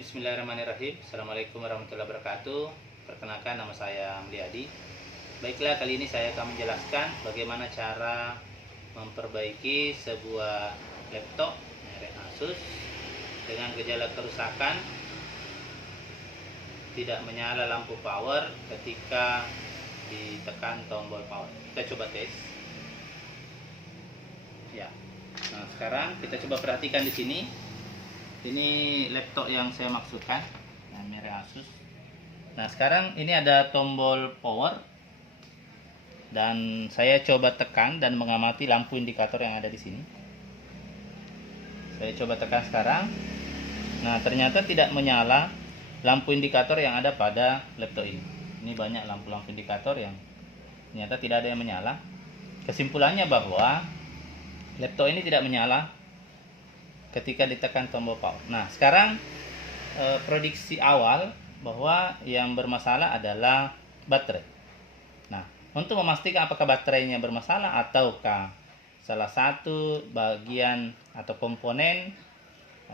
Bismillahirrahmanirrahim. Assalamualaikum warahmatullahi wabarakatuh. Perkenalkan, nama saya Mulyadi. Baiklah, kali ini saya akan menjelaskan bagaimana cara memperbaiki sebuah laptop merek Asus dengan gejala kerusakan, tidak menyala lampu power ketika ditekan tombol power. Kita coba tes. Ya. Nah, sekarang kita coba perhatikan di sini. Ini laptop yang saya maksudkan, yang merek Asus. Nah, sekarang ini ada tombol power dan saya coba tekan dan mengamati lampu indikator yang ada di sini. Saya coba tekan sekarang. Nah, ternyata tidak menyala lampu indikator yang ada pada laptop ini. Ini banyak lampu-lampu indikator yang ternyata tidak ada yang menyala. Kesimpulannya bahwa laptop ini tidak menyala ketika ditekan tombol power. Nah, sekarang prediksi awal bahwa yang bermasalah adalah baterai. Nah, untuk memastikan apakah baterainya bermasalah ataukah salah satu bagian atau komponen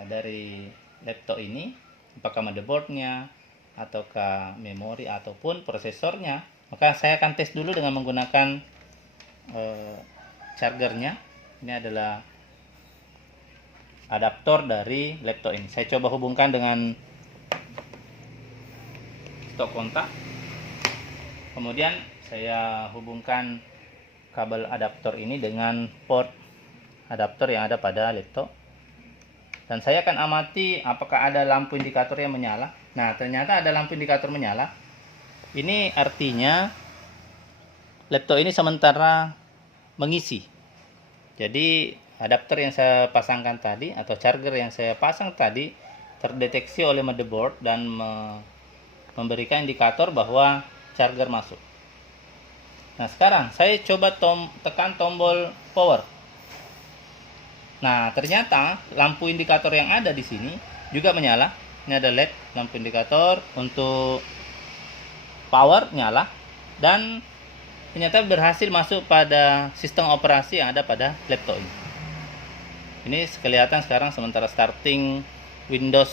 dari laptop ini, apakah motherboardnya ataukah memori ataupun prosesornya, maka saya akan tes dulu dengan menggunakan chargernya. Ini adalah adaptor dari laptop ini. Saya coba hubungkan dengan stok kontak. Kemudian saya hubungkan kabel adaptor ini dengan port adaptor yang ada pada laptop. Dan saya akan amati apakah ada lampu indikator yang menyala. Nah, ternyata ada lampu indikator menyala. Ini artinya laptop ini sementara mengisi. Jadi adaptor yang saya pasangkan tadi atau charger yang saya pasang tadi terdeteksi oleh motherboard dan memberikan indikator bahwa charger masuk. Nah, sekarang saya coba tekan tombol power. Nah, ternyata lampu indikator yang ada di sini juga menyala. Ini ada LED lampu indikator untuk power nyala dan ternyata berhasil masuk pada sistem operasi yang ada pada laptop ini. Ini kelihatan sekarang sementara starting Windows,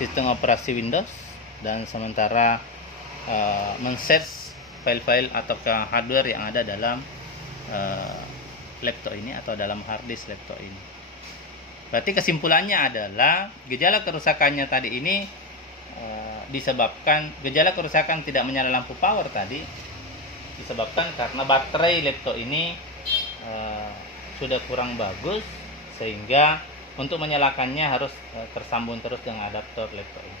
sistem operasi Windows, dan sementara men-set file-file atau hardware yang ada dalam laptop ini atau dalam hard disk laptop ini. Berarti kesimpulannya adalah gejala kerusakannya tadi ini disebabkan gejala kerusakan tidak menyala lampu power tadi disebabkan karena baterai laptop ini sudah kurang bagus, sehingga untuk menyalakannya harus tersambung terus dengan adaptor laptop ini.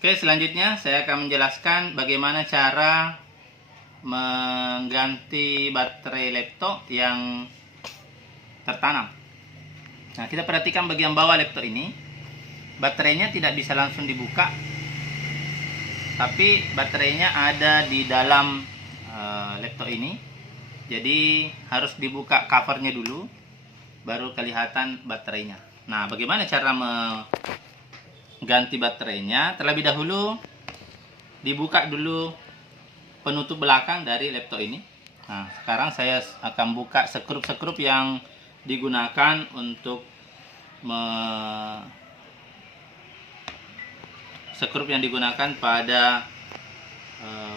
Oke, selanjutnya saya akan menjelaskan bagaimana cara mengganti baterai laptop yang tertanam. Nah, kita perhatikan bagian bawah laptop ini. Baterainya tidak bisa langsung dibuka, tapi baterainya ada di dalam laptop ini. Jadi harus dibuka covernya dulu, baru kelihatan baterainya. Nah, bagaimana cara mengganti baterainya? Terlebih dahulu dibuka dulu penutup belakang dari laptop ini. Nah, sekarang saya akan buka sekrup-sekrup yang digunakan untuk sekrup yang digunakan pada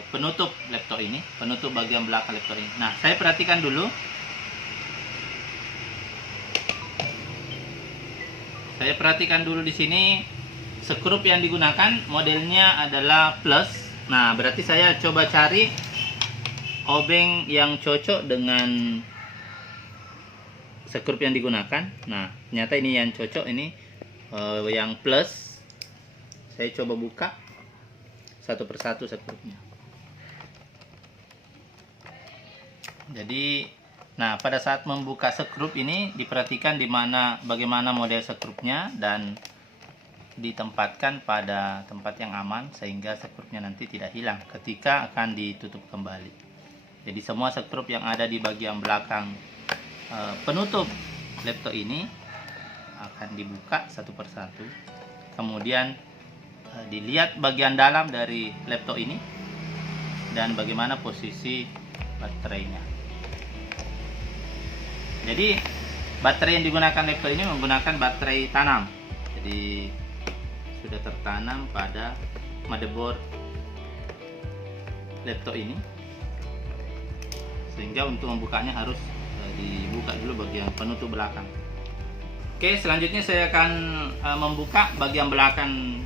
penutup laptop ini, penutup bagian belakang laptop ini. Nah, saya perhatikan dulu. Saya perhatikan dulu di sini sekrup yang digunakan modelnya adalah plus. Nah, berarti saya coba cari obeng yang cocok dengan sekrup yang digunakan. Nah, ternyata ini yang cocok, ini yang plus. Saya coba buka satu persatu sekrupnya. Jadi, nah, pada saat membuka sekrup ini diperhatikan bagaimana model sekrupnya dan ditempatkan pada tempat yang aman sehingga sekrupnya nanti tidak hilang ketika akan ditutup kembali. Jadi semua sekrup yang ada di bagian belakang penutup laptop ini akan dibuka satu persatu. Kemudian dilihat bagian dalam dari laptop ini dan bagaimana posisi baterainya. Jadi baterai yang digunakan laptop ini menggunakan baterai tanam. Jadi sudah tertanam pada motherboard laptop ini, sehingga untuk membukanya harus dibuka dulu bagian penutup belakang. Oke, selanjutnya saya akan membuka bagian belakang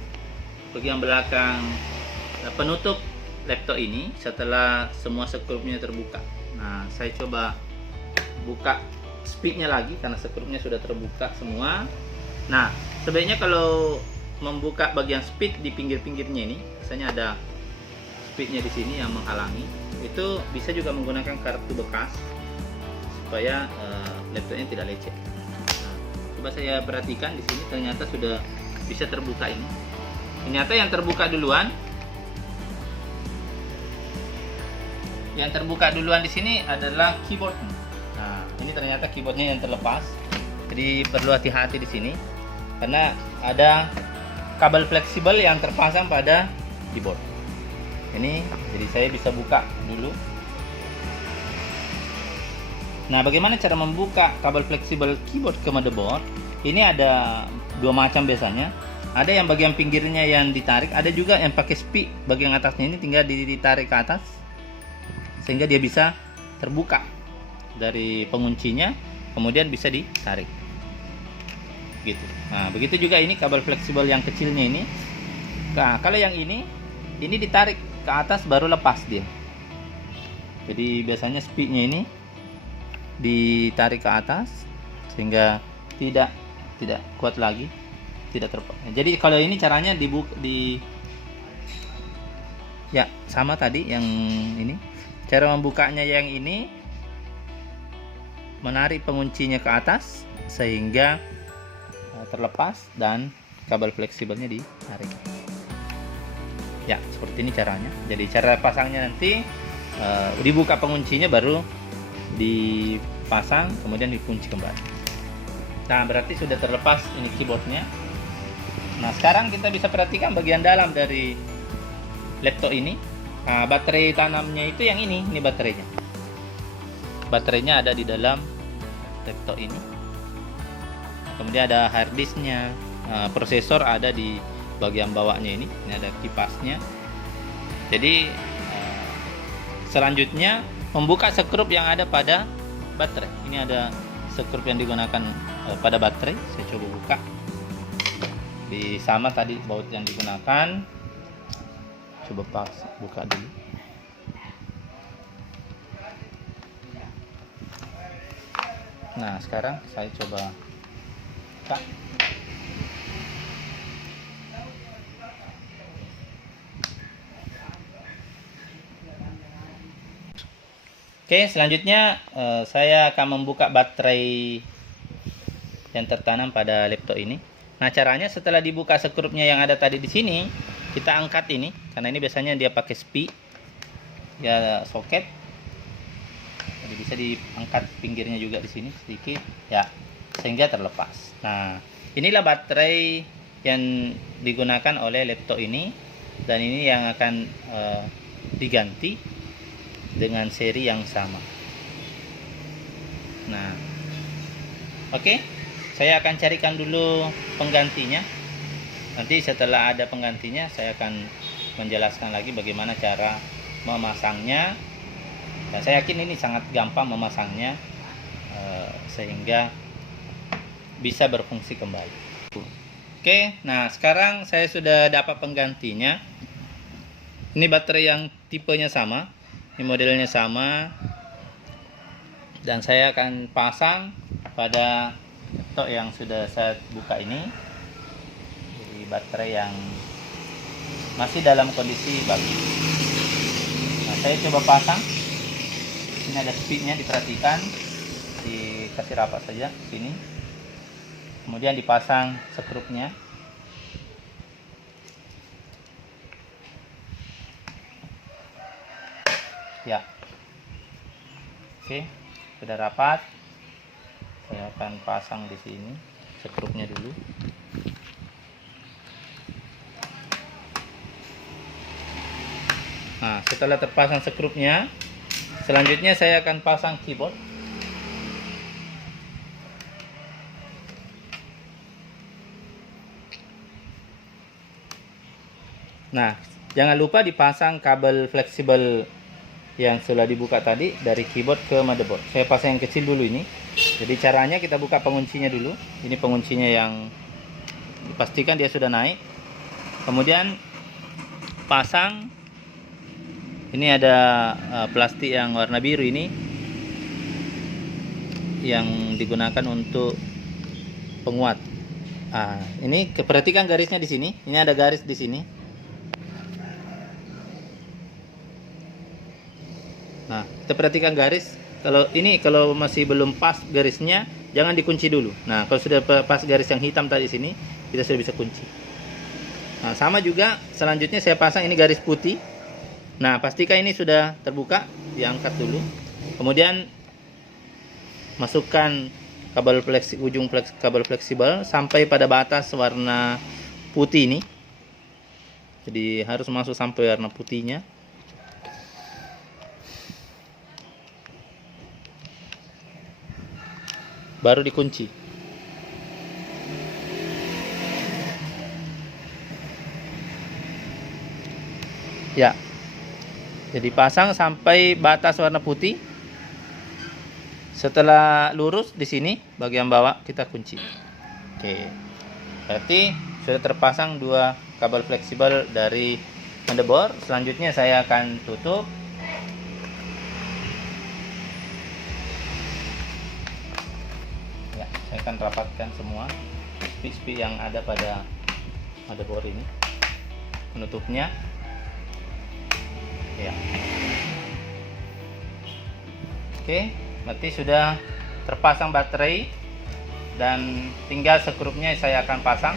penutup laptop ini setelah semua skrupnya terbuka. Nah, saya coba buka speednya lagi karena skrupnya sudah terbuka semua. Nah, sebaiknya kalau membuka bagian speed di pinggir-pinggirnya ini, misalnya ada speednya di sini yang menghalangi, itu bisa juga menggunakan kartu bekas supaya laptopnya tidak lecet. Nah, coba saya perhatikan di sini ternyata sudah bisa terbuka ini. Ternyata yang terbuka duluan, di sini adalah keyboard. Nah, ini ternyata keyboardnya yang terlepas. Jadi perlu hati-hati di sini karena ada kabel fleksibel yang terpasang pada keyboard. Ini jadi saya bisa buka dulu. Nah, bagaimana cara membuka kabel fleksibel keyboard ke motherboard? Ini ada dua macam biasanya. Ada yang bagian pinggirnya yang ditarik, ada juga yang pakai spik bagian atasnya ini tinggal ditarik ke atas sehingga dia bisa terbuka dari penguncinya, kemudian bisa ditarik. Gitu. Nah, begitu juga ini kabel fleksibel yang kecilnya ini. Nah, kalau yang ini ditarik ke atas baru lepas dia. Jadi biasanya speednya ini ditarik ke atas sehingga tidak kuat lagi, tidak terpakai. Jadi kalau ini caranya ya sama tadi yang ini. Cara membukanya yang ini menarik penguncinya ke atas sehingga terlepas dan kabel fleksibelnya ditarik. Ya, seperti ini caranya. Jadi cara pasangnya nanti dibuka penguncinya baru dipasang kemudian dikunci kembali. Nah, berarti sudah terlepas ini keyboardnya. Nah, sekarang kita bisa perhatikan bagian dalam dari laptop ini. Nah, baterai tanamnya itu yang ini baterainya. Baterainya ada di dalam laptop ini. Kemudian ada harddisknya, prosesor ada di bagian bawahnya ini ada kipasnya. Jadi selanjutnya membuka skrup yang ada pada baterai. Ini ada skrup yang digunakan pada baterai. Saya coba buka. Di sama tadi baut yang digunakan. Coba buka dulu. Nah, sekarang saya coba buka. Oke, selanjutnya saya akan membuka baterai yang tertanam pada laptop ini. Nah, caranya setelah dibuka skrupnya yang ada tadi di sini, kita angkat ini karena ini biasanya dia pakai spik ya, soket. Jadi bisa diangkat pinggirnya juga di sini sedikit ya, sehingga terlepas. Nah, inilah baterai yang digunakan oleh laptop ini dan ini yang akan diganti dengan seri yang sama. Nah, oke, saya akan carikan dulu penggantinya. Nanti setelah ada penggantinya saya akan menjelaskan lagi bagaimana cara memasangnya. Dan saya yakin ini sangat gampang memasangnya sehingga bisa berfungsi kembali. Oke, nah sekarang saya sudah dapat penggantinya. Ini baterai yang tipenya sama. Ini modelnya sama dan saya akan pasang pada laptop yang sudah saya buka ini. Jadi baterai yang masih dalam kondisi bagus. Nah, saya coba pasang. Ini ada speednya, diperhatikan, dikasih rapat saja sini. Kemudian dipasang skrupnya. Ya, oke, sudah rapat. Saya akan pasang di sini skrupnya dulu. Nah, setelah terpasang skrupnya, selanjutnya saya akan pasang keyboard. Nah, jangan lupa dipasang kabel fleksibel yang sudah dibuka tadi dari keyboard ke motherboard. Saya pasang yang kecil dulu ini. Jadi caranya kita buka penguncinya dulu. Ini penguncinya yang dipastikan dia sudah naik. Kemudian pasang. Ini ada plastik yang warna biru ini yang digunakan untuk penguat. Ini perhatikan garisnya di sini. Ini ada garis di sini. Nah, kita perhatikan garis. Kalau masih belum pas garisnya, jangan dikunci dulu. Nah, kalau sudah pas garis yang hitam tadi sini, kita sudah bisa kunci. Nah, sama juga selanjutnya saya pasang ini garis putih. Nah, pastikan ini sudah terbuka, diangkat dulu. Kemudian masukkan kabel fleksibel sampai pada batas warna putih ini. Jadi harus masuk sampai warna putihnya. Baru dikunci. Ya. Jadi pasang sampai batas warna putih. Setelah lurus di sini bagian bawah kita kunci. Oke. Berarti sudah terpasang dua kabel fleksibel dari motherboard. Selanjutnya saya akan tutup. Saya akan rapatkan semua spik-spik yang ada pada motherboard ini, penutupnya ya. Oke, berarti sudah terpasang baterai dan tinggal skrupnya saya akan pasang.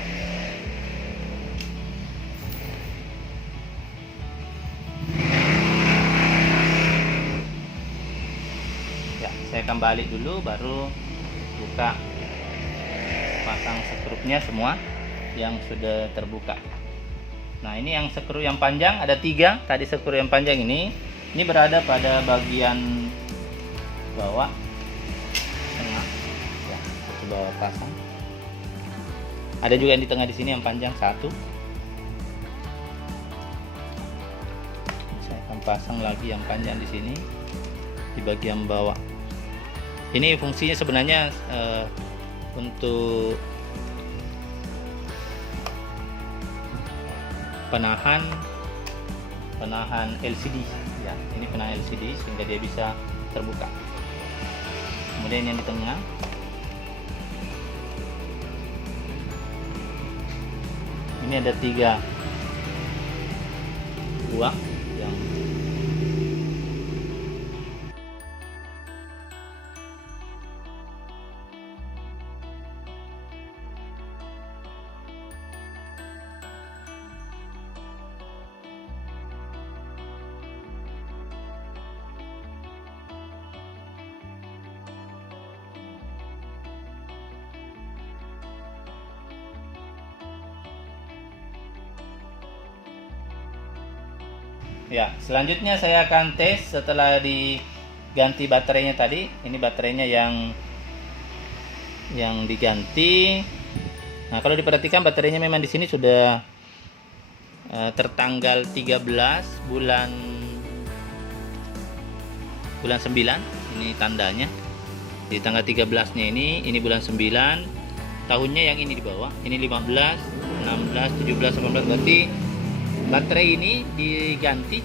Ya, saya akan balik dulu baru buka, pasang skrupnya semua yang sudah terbuka. Nah, ini yang skru yang panjang ada 3. Tadi skru yang panjang ini berada pada bagian bawah tengah. Ya, saya coba pasang. Ada juga yang di tengah di sini yang panjang 1. Saya akan pasang lagi yang panjang di sini di bagian bawah. Ini fungsinya sebenarnya untuk penahan LCD ya. Ini penahan LCD sehingga dia bisa terbuka. Kemudian yang di tengah ini ada 3 buah yang ya. Selanjutnya saya akan tes setelah diganti baterainya tadi. Ini baterainya yang diganti. Nah, kalau diperhatikan baterainya memang di sini sudah tertanggal 13 bulan 9. Ini tandanya. Di tanggal 13-nya ini bulan 9. Tahunnya yang ini di bawah. Ini 15, 16, 17, 18. Berarti baterai ini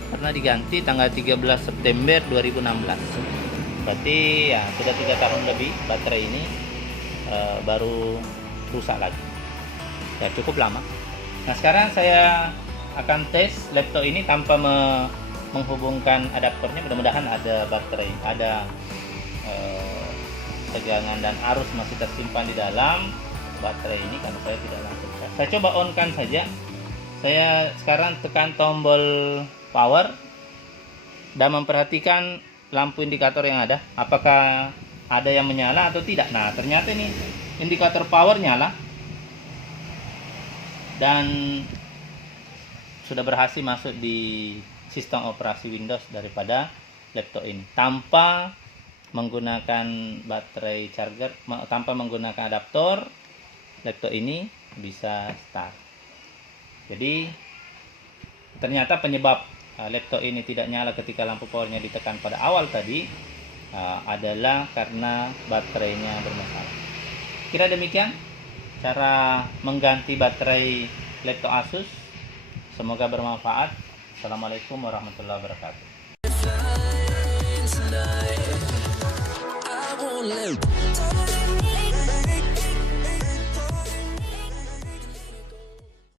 pernah diganti tanggal 13 September 2016. Berarti ya sudah 3 tahun lebih baterai ini baru rusak lagi. Ya cukup lama. Nah, sekarang saya akan tes laptop ini tanpa menghubungkan adaptornya. Mudah-mudahan ada baterai, ada tegangan dan arus masih tersimpan di dalam baterai ini karena saya tidak langsung tes. Saya coba on-kan saja. Saya sekarang tekan tombol power dan memperhatikan lampu indikator yang ada, apakah ada yang menyala atau tidak. Nah, ternyata ini indikator power nyala dan sudah berhasil masuk di sistem operasi Windows daripada laptop ini tanpa menggunakan baterai charger, tanpa menggunakan adaptor. Laptop ini bisa start. Jadi ternyata penyebab laptop ini tidak nyala ketika lampu powernya ditekan pada awal tadi adalah karena baterainya bermasalah. Kira demikian cara mengganti baterai laptop Asus. Semoga bermanfaat. Assalamualaikum warahmatullahi wabarakatuh.